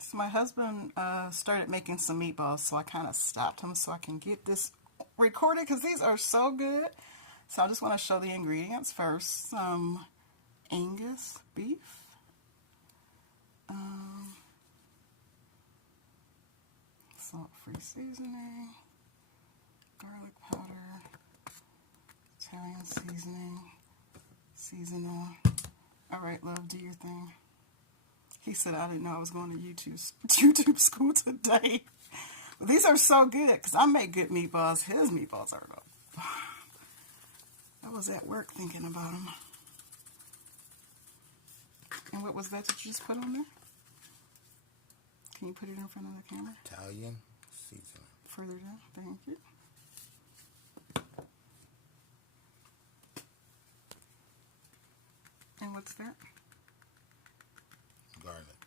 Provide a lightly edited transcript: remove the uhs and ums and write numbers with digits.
So my husband started making some meatballs, so I kind of stopped him so I can get this recorded because these are so good. So I just want to show the ingredients first. Some Angus beef. Salt-free seasoning. Garlic powder. Italian seasoning. Seasonal. All right, love, do your thing. He said I didn't know I was going to YouTube school today. But these are so good because I make good meatballs. His meatballs are good. I was at work thinking about them. And what was that you just put on there? Can you put it in front of the camera? Italian seasoning. Further down, thank you. And what's that? Garlic.